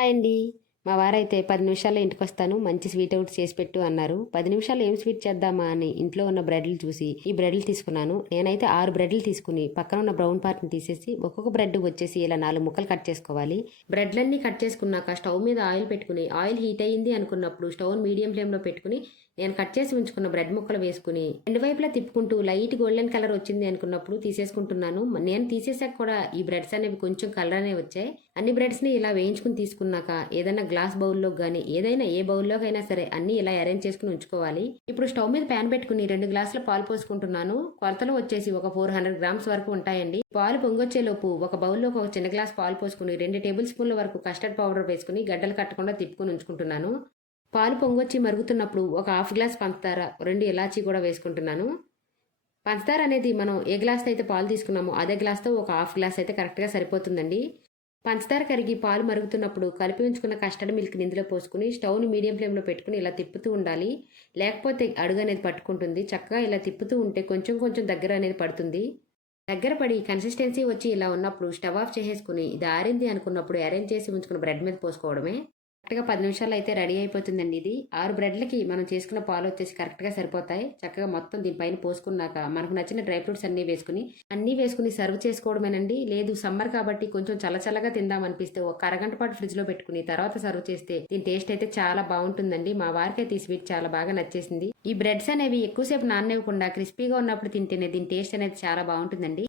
Hi అండి. మా వారైతే 10 నిమిషాల్లో ఇంటికొస్తాను. మంచి స్వీట్ ఒకటి చేసి పెట్టు అన్నారు. 10 నిమిషాల్లో ఏం స్వీట్ చేద్దామా అని ఇంట్లో ఉన్న బ్రెడ్‌లు చూసి ఈ బ్రెడ్‌లు తీసుకున్నాను. నేనైతే 6 బ్రెడ్‌లు తీసుకుని పక్కన ఉన్న బ్రౌన్ పార్ట్‌ని తీసేసి ఒక్కొక్క బ్రెడ్ వచ్చేసి ఇలా 4 ముక్కలు కట్ చేసుకోవాలి. బ్రెడ్‌లన్నీ కట్ చేసుకున్నాక స్టవ్ మీద ఆయిల్ పెట్టుకుని ఆయిల్ హీట్ అయ్యింది అనుకున్నప్పుడు స్టవ్‌ని మీడియం ఫ్లేమ్‌లో పెట్టుకుని నేను కట్ చేసి ఉంచుకున్న బ్రెడ్ ముక్కలు వేసుకుని రెండు వైపులా తిప్పుకుంటూ లైట్ గోల్డెన్ కలర్ వచ్చింది అనుకున్నప్పుడు తీసేసుకుంటున్నాను. నేను తీసేసాక కూడా ఈ బ్రెడ్స్ అనేవి కొంచెం కలర్ అనేవి వచ్చాయి. అన్ని బ్రెడ్స్ ని ఇలా వేయించుకుని తీసుకున్నాక ఏదైనా గ్లాస్ బౌల్లో గానీ ఏదైనా ఏ బౌల్లోకైనా సరే అన్ని ఇలా అరేంజ్ చేసుకుని ఉంచుకోవాలి. ఇప్పుడు స్టవ్ మీద ప్యాన్ పెట్టుకుని 2 గ్లాసుల పాలు పోసుకుంటున్నాను. కొలతలు వచ్చేసి ఒక 400 గ్రామ్స్ వరకు ఉంటాయండి. పాలు పొంగొచ్చే లోపు ఒక బౌల్లో ఒక చిన్న గ్లాస్ పాలు పోసుకుని 2 టేబుల్ స్పూన్ల వరకు కస్టర్డ్ పౌడర్ వేసుకుని గడ్డలు కట్టకుండా తిప్పుకుని ఉంచుకుంటున్నాను. పాలు పొంగొచ్చి మరుగుతున్నప్పుడు ఒక హాఫ్ గ్లాస్ పంచదార, 2 ఇలాచీ కూడా వేసుకుంటున్నాను. పంచదార అనేది మనం ఏ గ్లాస్ అయితే పాలు తీసుకున్నామో అదే గ్లాస్తో ఒక హాఫ్ గ్లాస్ అయితే కరెక్ట్గా సరిపోతుందండి. పంచదార కరిగి పాలు మరుగుతున్నప్పుడు కలిపి ఉంచుకున్న కస్టర్డ్ మిల్క్ ఇందులో పోసుకుని స్టవ్ని మీడియం ఫ్లేమ్లో పెట్టుకుని ఇలా తిప్పుతూ ఉండాలి. లేకపోతే అడుగు అనేది పట్టుకుంటుంది. చక్కగా ఇలా తిప్పుతూ ఉంటే కొంచెం కొంచెం దగ్గర అనేది పడుతుంది. దగ్గర పడి కన్సిస్టెన్సీ వచ్చి ఇలా ఉన్నప్పుడు స్టవ్ ఆఫ్ చేసేసుకుని ఇది ఆరింది అనుకున్నప్పుడు అరేంజ్ చేసి ఉంచుకున్న బ్రెడ్ మీద పోసుకోవడమే. కరెక్ట్గా 10 నిమిషాలు అయితే రెడీ అయిపోతుందండి. ఇది 6 బ్రెడ్లకి మనం చేసుకున్న పాలు వచ్చేసి కరెక్ట్గా సరిపోతాయి. చక్కగా మొత్తం దీనిపైన పోసుకున్నాక మనకు నచ్చిన డ్రై ఫ్రూట్స్ అన్నీ వేసుకుని సర్వ్ చేసుకోవడమేనండి. లేదు సమ్మర్ కాబట్టి కొంచెం చల్లచల్లగా తిందాం అనిపిస్తే ఒక అరగంట పాటు ఫ్రిడ్జ్ లో పెట్టుకుని తర్వాత సర్వ్ చేస్తే దీని టేస్ట్ అయితే చాలా బాగుంటుందండి. మా వారికి అయితే ఈ స్వీట్ చాలా బాగా నచ్చేసింది. ఈ బ్రెడ్స్ అనేవి ఎక్కువసేపు నాననివ్వకుండా క్రిస్పీగా ఉన్నప్పుడు తింటేనే దీని టేస్ట్ అనేది చాలా బాగుంటుందండి.